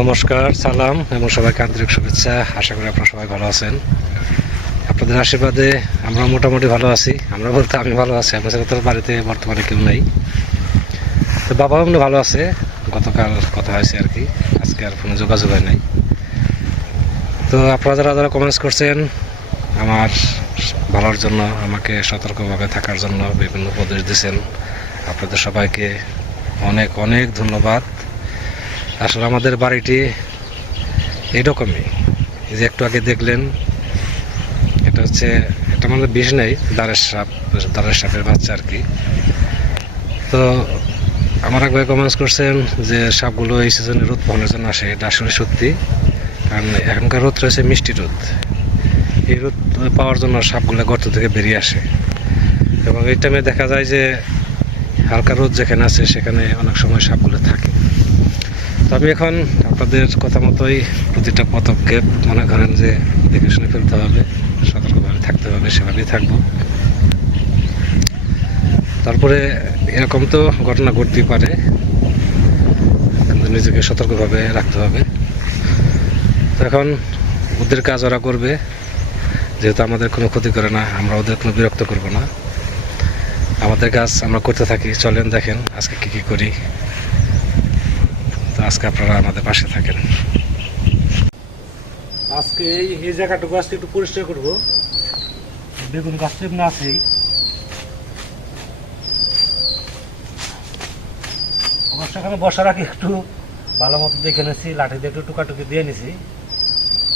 নমস্কার, সালাম এবং সবাইকে আন্তরিক শুভেচ্ছা। আশা করি আপনারা সবাই ভালো আছেন। আপনাদের আশীর্বাদে আমরা মোটামুটি ভালো আছি। আমরা বলতে আমি ভালো আছি, আমার সাথে বাড়িতে বর্তমানে কেউ নেই। তো বাবা এমনি ভালো আছে, গতকাল কথা হয়েছে আর কি, আজকে আর কোনো যোগাযোগ হয় নাই। তো আপনারা যারা যারা কমেন্টস করছেন, আমার ভালোর জন্য, আমাকে সতর্কভাবে থাকার জন্য বিভিন্ন উপদেশ দিয়েছেন। আপনাদের সবাইকে অনেক অনেক ধন্যবাদ। আসলে আমাদের বাড়িটি এইরকমই এই যে একটু আগে দেখলেন, এটা হচ্ছে, এটা আমাদের বিষ নেই দ্বারের সাপ দাঁড়ের সাপের বাচ্চা আর কি। তো আমার এক ভাই কমেন্টস করছেন যে সাপগুলো এই সিজনে রোদ পাওয়ানোর জন্য আসে, এটা আসলে সত্যি। কারণ এখনকার রোদ রয়েছে মিষ্টি রোদ। এই রোদ পাওয়ার জন্য সাপগুলো গর্ত থেকে বেরিয়ে আসে। এবং এই টাইমে দেখা যায় যে হালকা রোদ যেখানে আছে, সেখানে অনেক সময় সাপগুলো থাকে। আমি এখন আপনাদের কথা মতোই প্রতিটা পদক্ষেপ মনে করেন যে দেখে শুনে ফেলতে হবে, সতর্কভাবে থাকতে হবে, সেভাবেই থাকব। তারপরে এরকম তো ঘটনা ঘটতেই পারে, কিন্তু নিজেকে সতর্কভাবে রাখতে হবে। তো এখন ওদের কাজ ওরা করবে, যেহেতু আমাদের কোনো ক্ষতি করে না, আমরা ওদের কোনো বিরক্ত করব না। আমাদের কাজ আমরা করতে থাকি, চলেন দেখেন আজকে কি কি করি। আজকে আপনারা আমাদের পাশে থাকেন। আজকে এই এই জায়গাটুকু আজকে একটু পরিষ্কার করব। বেগুন গাছ এমনি আছেই অবশ্য এখানে বসার আগে একটু ভালো মতো দেখে নিয়েছি লাঠি দিয়ে একটু টুকাটুকি দিয়ে নিছি।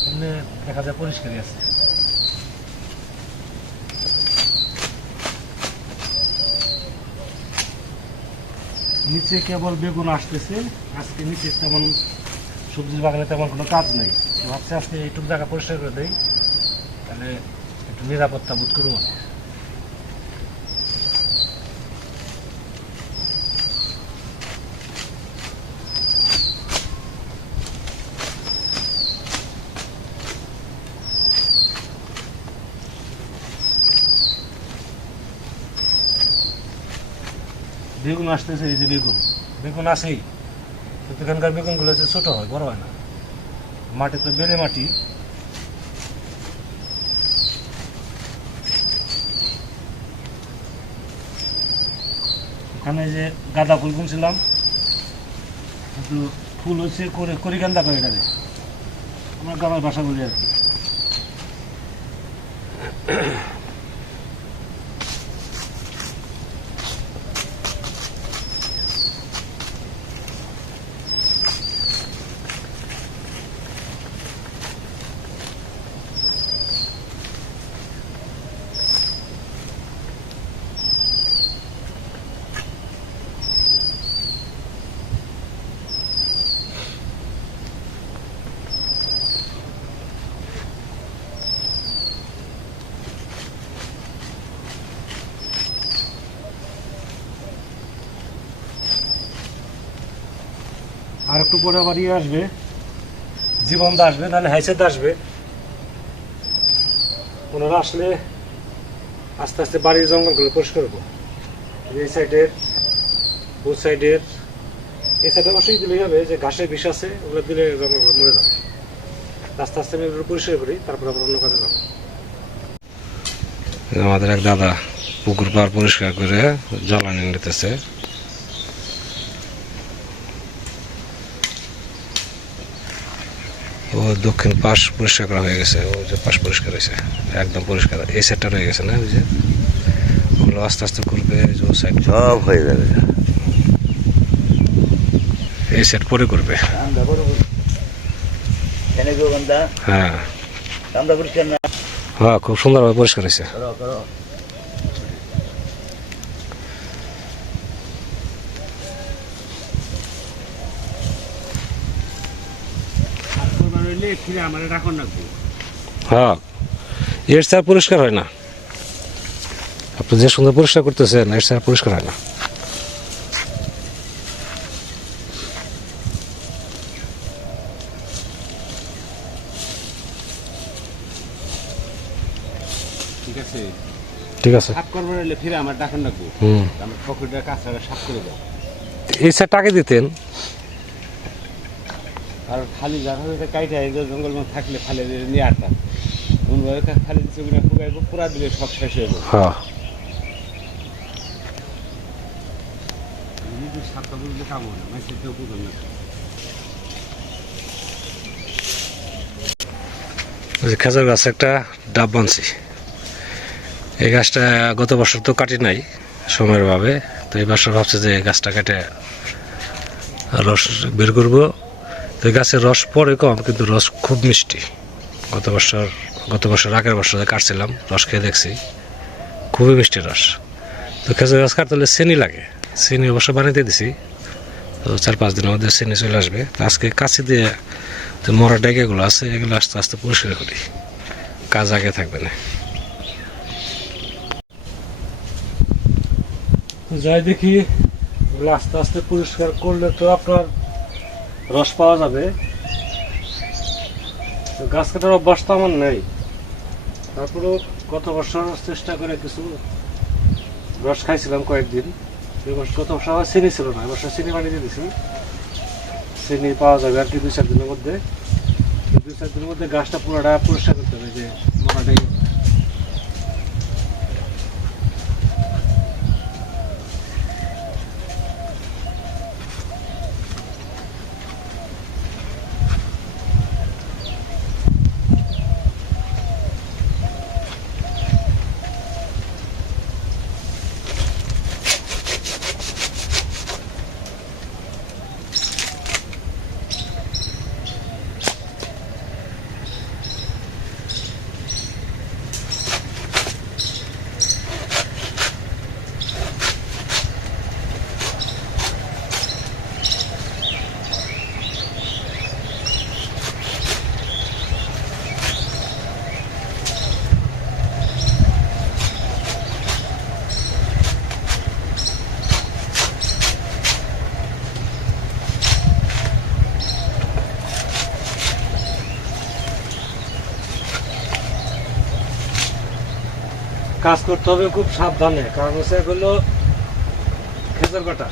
এমনি দেখা যায় পরিষ্কারই আছে। নিচে কেবল বেগুন আসতেছে। আজকে নিচে তেমন সবজির বাগানে তেমন কোনো কাজ নেই। ভাবছে আজকে এইটুকু জায়গা পরিষ্কার করে দেয় তাহলে একটু নিরাপত্তা বোধ করব বেগুন আসতেছে, এই যে বেগুন। বেগুন আসেই। কিন্তু এখানকার বেগুনগুলো হচ্ছে ছোটো হয়, বড় হয় না। মাটি তো বেলে মাটি। এখানে যে গাঁদা ফুল বুনছিলাম, কিন্তু ফুল হচ্ছে করে করিকান্দা করে এটারে আমার গ্রামের ভাষা বলি আর কি। একটু পরে আবার ইয়ে আসবে। জীবনদা আসবে, নাহলে হাইসেদ আসবে। ওনারা আসলে আস্তে আস্তে বাড়ির জঙ্গলগুলো পরিষ্কার করব। এই সাইডের, ও সাইডের, এই সাইডে অবশ্যই দিলেই হবে যে ঘাসে বিষ আছে, ওগুলো দিলে জঙ্গলগুলো মরে যাবে। আস্তে আস্তে আমি এগুলো পরিষ্কার করি, তারপর আবার অন্য কাজে যাব। আমাদের এক দাদা পুকুর পাড় পরিষ্কার করে জ্বালানি নিতেছে। দক্ষিণ পাশ পরিষ্কার করা হয়ে গেছে ও যে পাশ পরিষ্কার হয়েছে একদম পরিষ্কার। এই সাইডটা রয়ে গেছে না ওই যে? ওগুলো আস্তে আস্তে করবে যে ও সাইড সব হয়ে যাবে। এই সাইড পরে করবে। হ্যাঁ। হ্যাঁ খুব সুন্দরভাবে পরিষ্কার হয়েছে করো করো ফিরে আমার রাখন রাখব হ্যাঁ এর স্যার পরিষ্কার হয় না। আপনি যে সুন্দর পরিষ্কার করতেছেন এর স্যার পরিষ্কার হয় না। ঠিক আছে। ফিরে আমার ডাকন রাখব হুম। এই স্যারটা আগে দিতেন। আর খালি হবে কাইটা এই যে জঙ্গল থাকলে খালি নিয়ে আসতাম অন্যভাবে খালি ওগুলো ফুগাইব পুরা দিলে সব শেষ হয়ে যাবে। হ্যাঁ। সাতটা বুঝলে খাব না মানে সেটাও না। খেজুর গাছ একটা ডাব বানছি। এই গাছটা গত বছর তো কাটি নাই সময়ের ভাবে তো এই বছর ভাবছে যে এই গাছটা কেটে রস বের করব। তো গাছের রস পরে কম, কিন্তু রস খুব মিষ্টি। গত বছর গত বছর আগের বছর কাটছিলাম, রস খেয়ে দেখছি, খুবই মিষ্টি রস। তো খেজুর গাছ কাটতে হলে চিনি লাগে। চিনি অবশ্য বানাইতে দিছি। তো চার পাঁচ দিনের মধ্যে চিনি চলে আসবে। তো আজকে কাছে দিয়ে যে মরা ডেকেগুলো আছে, এগুলো আস্তে আস্তে পরিষ্কার করি। কাজ আগে থাকবে না। যাই দেখি আস্তে আস্তে পরিষ্কার করলে তো আপনার রস পাওয়া যাবে। গাছ কাটার অভ্যাস তো আমার নেই। তারপরেও গত বছর চেষ্টা করে কিছু রস খাইছিলাম কয়েকদিন। গত বছর আমার চিনি ছিল না এবছর চিনি বানিয়ে দিয়েছি চিনি পাওয়া যাবে আর কি দুই চার দিনের মধ্যে। দুই চার দিনের মধ্যে গাছটা পুরোটা পরিষ্কার করতে হবে যে মরাটাই কাজ করতে হবে খুব সাবধানে। কারণ হচ্ছে এগুলো খেজুর কাটা।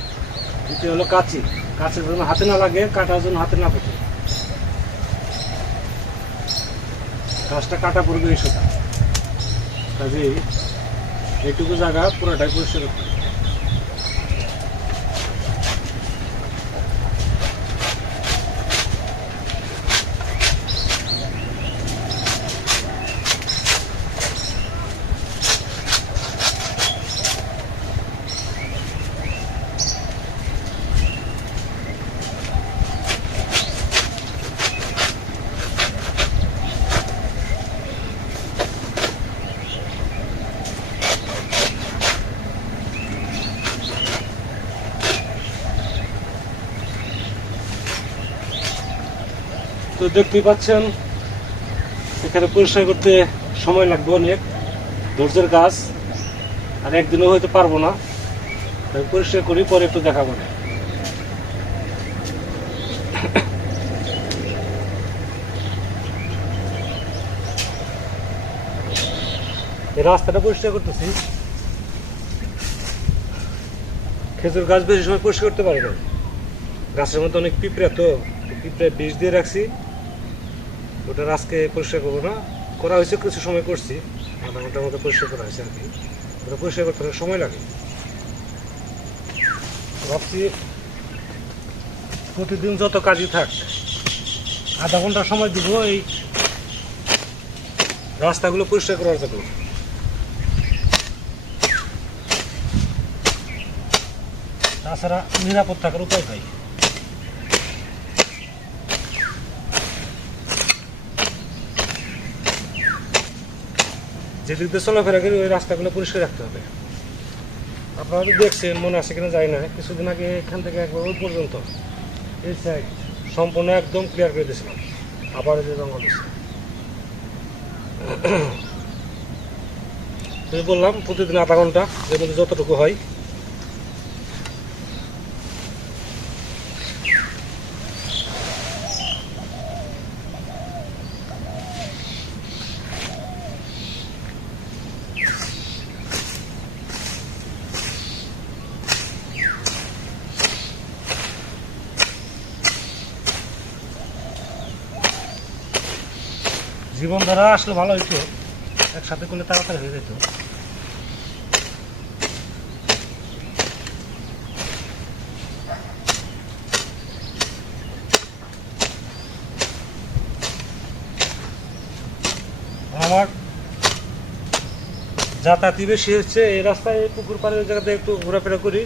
দ্বিতীয় হলো কাঁচি। কাছের জন্য হাতে না লাগে, কাটার জন্য হাতে না পেটে গাছটা কাটা পড়বে এই সুতা। কাজেই এইটুকু জায়গা পুরোটাই পরিষ্কার করতে দেখতেই পাচ্ছেন, এখানে পরিষ্কার করতে সময় লাগবে অনেক, ধৈর্যের কাজ, আর একদিনও হয়তো পারব না। পরিষ্কার করি, পরে একটু দেখাবো। না রাস্তাটা পরিষ্কার করতেছি। খেজুর গাছ বেশি সময় পরিষ্কার করতে পারি না। গাছের মধ্যে অনেক পিঁপড়া, তো পিঁপড়ে বিষ দিয়ে রাখছি। ওটা আজকে পরিষ্কার করব না। করা হয়েছে, কিছু সময় করছি। আধা ঘণ্টার মতো পরিষ্কার করা হয়েছে আর কি। ওটা পরিষ্কার করতে অনেক সময় লাগে। ভাবছি প্রতিদিন যত কাজই থাক, আধা ঘণ্টা সময় দিব এই রাস্তাগুলো পরিষ্কার করার জন্য। তাছাড়া নিরাপদ থাকার উপায় নাই। যেদিক দিয়ে চলাফেরা করি, ওই রাস্তাগুলো পরিষ্কার রাখতে হবে। আপনারা তো দেখছেন, মনে আছে কিনা যায় না। কিছুদিন আগে এখান থেকে একবার ওই পর্যন্ত এই সাইড সম্পূর্ণ একদম ক্লিয়ার করে দিয়েছিলাম। আবার যে জঙ্গল বললাম, প্রতিদিন আধা ঘণ্টা মধ্যে যতটুকু হয়। জীবন ধরা আসলে ভালো হইতো। একসাথে করলে তাড়াতাড়ি হয়ে যেত। আমার যাতায়াতি বেশি হচ্ছে, এই রাস্তায় পুকুর পাড়ের জায়গাতে একটু ঘোরাফেরা করি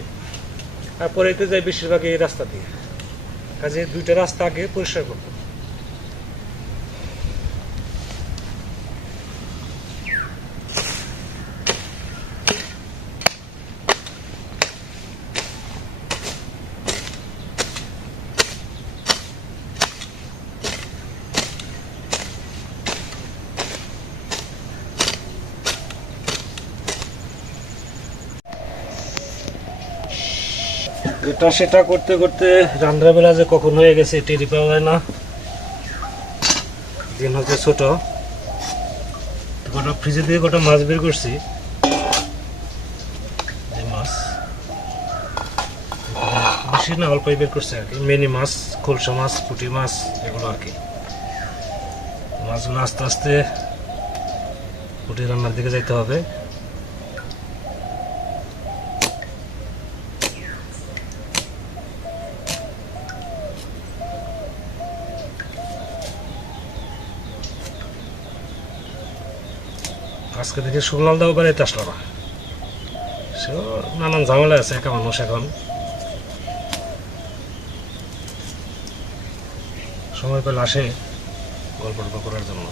তারপরে এতে যাই বেশিরভাগ এই রাস্তা দিয়ে। কাজে দুইটা রাস্তা আগে পরিষ্কার করব এটা সেটা করতে করতে রান্নাবেলা যে কখন হয়ে গেছে টেরি পাওয়া যায় না। দিন হচ্ছে ছোট। গোটা ফ্রিজে দিয়ে গোটা মাছ বের করছি। মাছ। বেশি না, অল্পই বের করছে আর কি। মিনি মাছ, খোলসা মাছ, পুঁটি মাছ, এগুলো আর কি। মাছগুলো আস্তে আস্তে পুঁটি রান্নার দিকে যাইতে হবে। আজকে দেখি শুকলাল দাও বাড়িতে আসলো না। সে নানান ঝামেলা আছে একা মানুষ এখন। সময় পেলে আসে গল্প করার জন্য।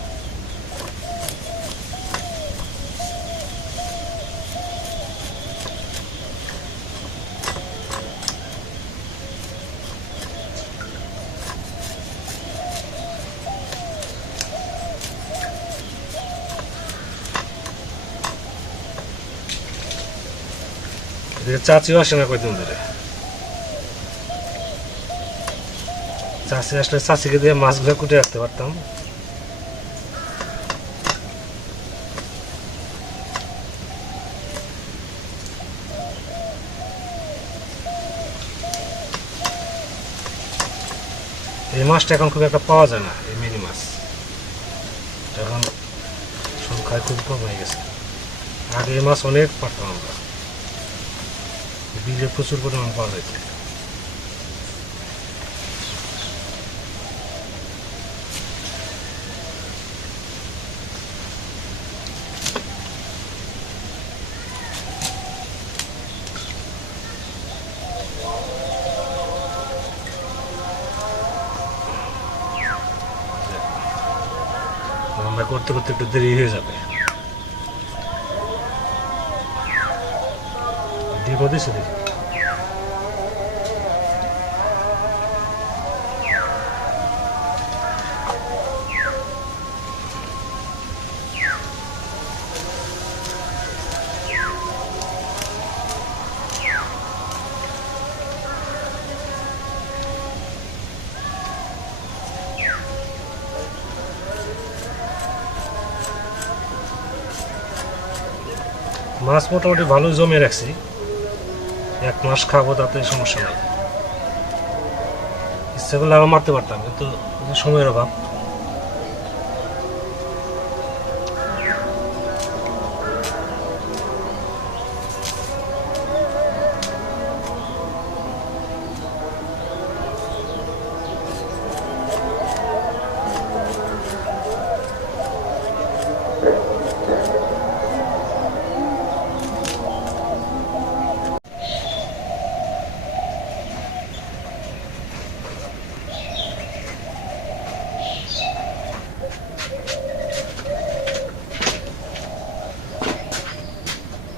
চাচিও আসে না কয়দিন ধরে। চাচি আসলে চাচিকে দিয়ে মাছগুলো কুটে রাখতে পারতাম। এই মাছটা এখন খুব একটা পাওয়া যায় না, এই মিনি মাছ। এখন সংখ্যায় খুব কম হয়ে গেছে। আগে এই মাছ অনেক পারতাম আমরা। বিলে প্রচুর পরিমাণ পাওয়া যেত আমরা করতে করতে একটু দেরি হয়ে যাবে। ডিমও দিছে দেখি? মাছ মোটামুটি ভালো জমে রাখছি। এক মাস খাব, তাতে সমস্যা নেই। ইচ্ছে করলে আরও মারতে পারতাম, কিন্তু সময়ের অভাব।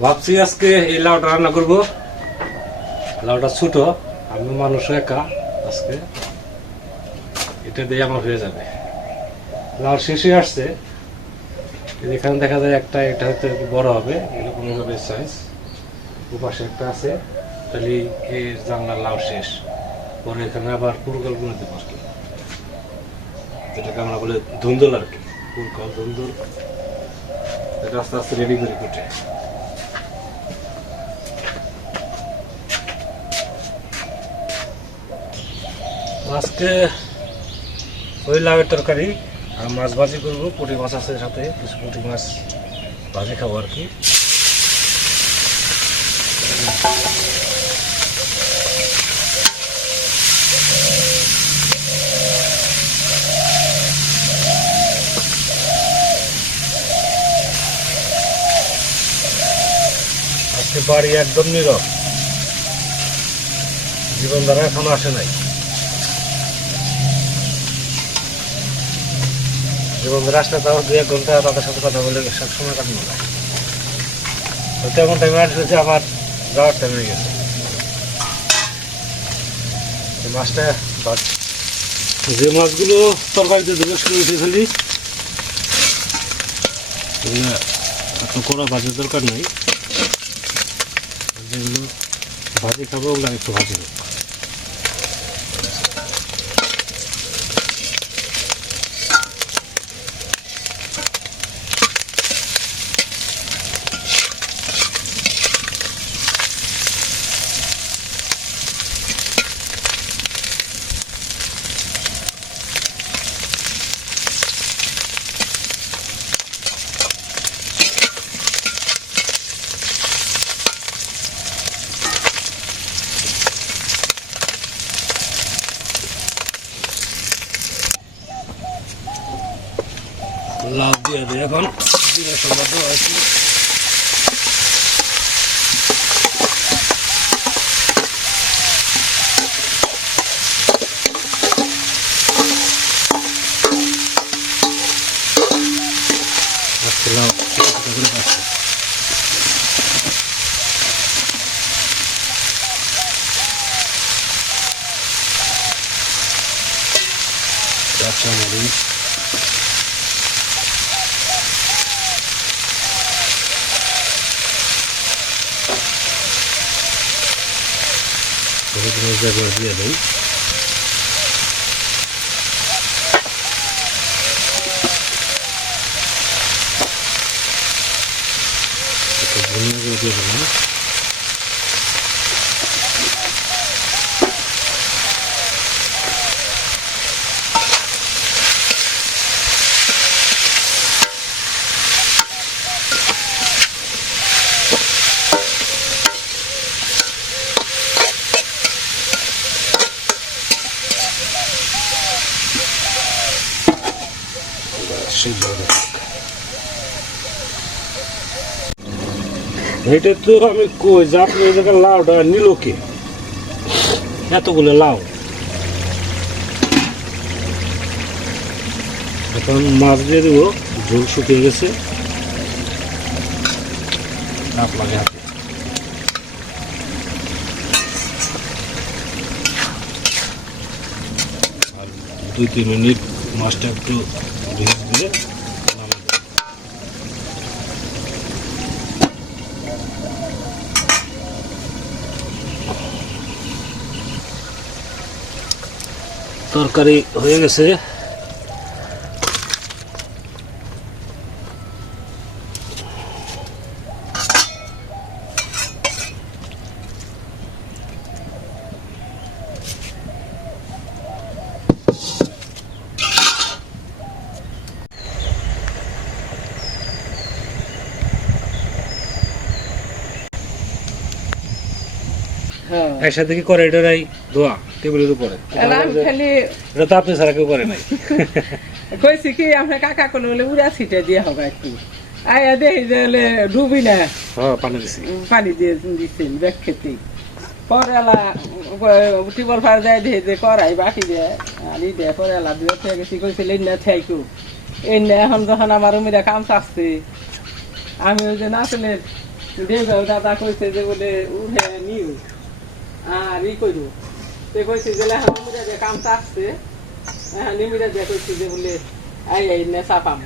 ভাবছি আজকে এই লাউটা রান্না করব। লাউটা ছোট, আমি মানুষ একা আজকে। এটা দিয়ে আমার হয়ে যাবে। লাউ শেষে আসছে। এখানে দেখা যায় একটা, এটা হয়তো বড় হবে, এরকম হবে সাইজ ওপাশে একটা আছে। তাহলে এই জানলার লাউ শেষ। পরে এখানে আবার পুরকল বুনে দেবো আর কি। যেটাকে আমরা বলে ধুন্দল আর কি। পুরকল ধুন্দল। আস্তে আস্তে রেডি করে কুটে। আজকে ওই লাউয়ের তরকারি আর মাছ ভাজি করব, পুঁটি মাছ আছে সাথে, কিছু পুঁটি মাছ ভাজি খাব আর কি। আজকে বাড়ি একদম নীরব। জীবন দ্বারা এখনও আসে নাই। দ্বারা আসলে তাও দু এক ঘণ্টা তাদের সাথে কথা বলে সব সময় কাটানো যায় তো তেমন টাইমে আসলে আমার যাওয়ার টাইম হয়ে গেছে। মাছটা যে মাছগুলো তরকারিতে দেবে সেগুলো উঠে ফেলি এত কড়া ভাজার দরকার নেই। যেগুলো ভাজি খাব ওগুলো একটু ভাজি হোক কাঁচা মরিচ হলুদ মরিচ একবার দিয়ে দেই একটু ধনিয়া গুঁড়ো দিয়ে দিলাম হয়ে যাক। এটা তো আমি কই যে আপনি এই জায়গায় লাউটা নিল কে? এতগুলো লাউ। এখন মাছ দিয়ে দেবো, ঝোল শুকিয়ে গেছে। চাপ লাগে হাতে। দুই তিন মিনিট মাছটা একটু দিয়ে তরকারি হয়ে গেছে হ্যাঁ একসাথে কি করে? এটারাই দোয়া টেবিলের উপরে। এটা তো আপনি ছাড়া কেউ করে নাই। কইছি কি আপনার কাকা কোনো বলে উড়া ছিটে দিয়ে হবে একটু আয়া দেখি যে হলে ডুবি না। হ্যাঁ পানি দিছি। পানি দিয়ে ব্যাগ খেতে। পরেলা টিবর ফার যায় দেখি যে করাই বাকি দেয় আনি দেয় পরেলা দিয়ে থেকে গেছি কইছিল না থাইকু এই না এখন যখন আমার উমিরা কাম চাচ্ছে আমি ওই যে নাচলে দেবে দাদা কইছে যে বলে উঠে নিউ। আর ই কইরু। তে কইছে যে এখন উমিরা যে কাম চাচ্ছে এখন নিমিরা যে কইছে যে বলে আই আই না চাপাম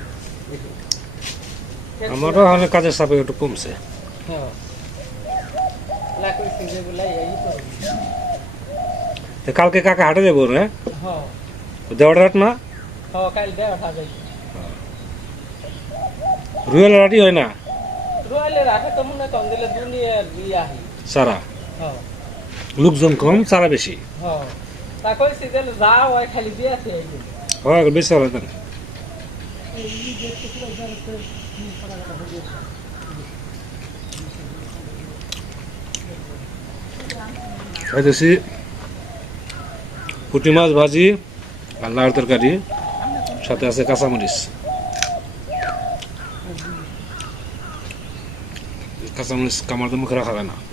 আমারও এখন কাজের চাপে একটু কমছে। হ্যাঁ। লা যে বলে এই তো কালকে কাকা হাটে যাব না হ্যাঁ। দেওয়ার হাট না? হ্যাঁ কাল দেওয়া যাই রুয়েল হাটই হয় না? রোয়ালে রাখে তো মনে কম দিলে দুনিয়ার বিয়া আহি সারা? হ্যাঁ। লোকজন কম সারা বেশি। হ্যাঁ। বেশি খাইতেছি। পুঁটি মাছ ভাজি আর লাউর তরকারি সাথে আছে কাঁচামরিচ। কাঁচামরিচ কামার তো মুখে রাখা না।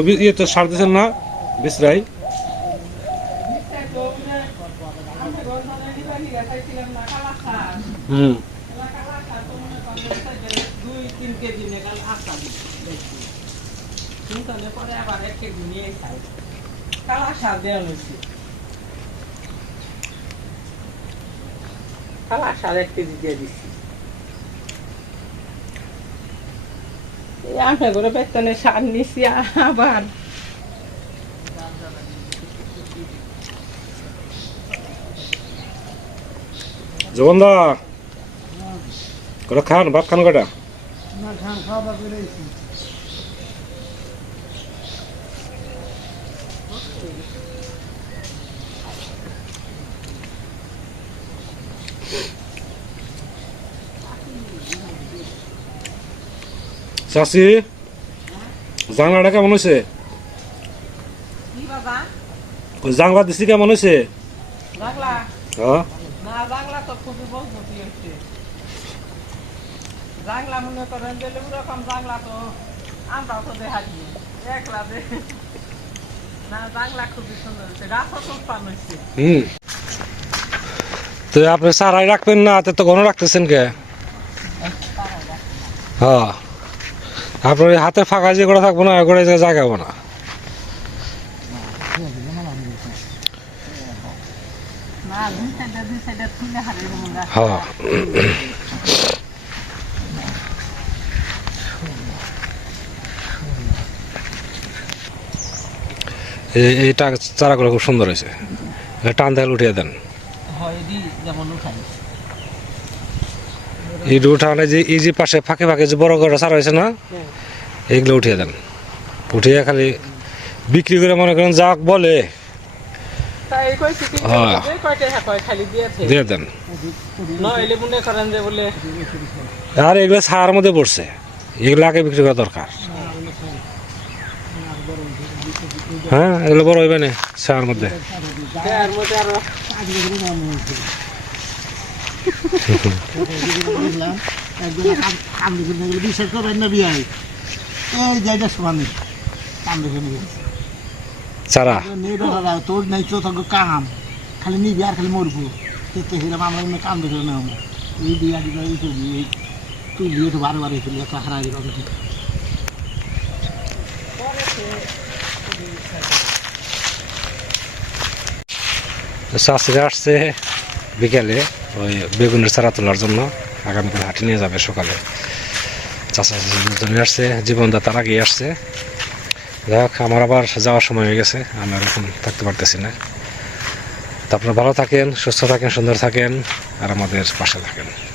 বি- ইয়ে তো সার দিচ্ছেন না বিশ্রাই হুম। কালা সার এক কেজি দিয়ে দিচ্ছি। এই করে বেতনে সার নিছি আবার। জগন্দা কটা খান ভাত খান কটা চাষি জাংলাটা কেমন হয়েছে কি বাবা ওই জাংলা দিছি কেমন হয়েছে বাংলা হ্যাঁ না বাংলা তো খুবই মজবুতি হচ্ছে বাংলা মনে করেন যে ওরকম বাংলা তো আমরাও তো দেখা দিই একলা দে না বাংলা খুবই সুন্দর হচ্ছে গাছও খুব পান হচ্ছে হুম। তো আপনি সারাই রাখবেন না তো ঘন রাখতেছেন কে? হ্যাঁ আপনার হাতে ফাঁকা যে করে থাকব না করে জায়গা হব না। হ্যাঁ। এই- চারাগুলো খুব সুন্দর হয়েছে। টান দেখাল উঠিয়ে দেন। হয় যেমন উঠাই ইট উঠানে যে এই যে পাশে ফাঁকে ফাঁকে যে বড় করে চারা হয়েছে না এইগুলো উঠিয়ে দেন। উঠিয়ে খালি বিক্রি করে মনে করেন যাক বলে হ্যাঁ। হ্যাঁ দিয়ে দেন। আর এগুলো ছাড়ার মধ্যে পড়ছে। এগুলো আগে বিক্রি করা দরকার। হ্যাঁ এগুলো বড় হইবে না ছাড়ার মধ্যে। বিশ্বাস করবেন না বিয়ে এই জায়গা সমানে কাম দেখে নিয়ে বেড়া তোর নাই তো তোকে কাম খালি নিবি আর খালি মরবো তেতে হিলাম আমরা এমনি কাম দেখে না আমরা এই বিয়া দিবা এই তুই তো বারে বারে ফেলি একটা হারাই দিবা কিছু শাশুড়ি আসছে বিকেলে। ওই বেগুনের চারা তোলার জন্য আগামীকাল হাটে নিয়ে যাবে সকালে। চাষা চাষি আসছে জীবনদা তার আসছে। হোক, আমার আবার যাওয়ার সময় হয়ে গেছে, আমি এখন থাকতে পারতেছি না। তো আপনারা ভালো থাকেন, সুস্থ থাকেন, সুন্দর থাকেন, আর আমাদের পাশে থাকেন।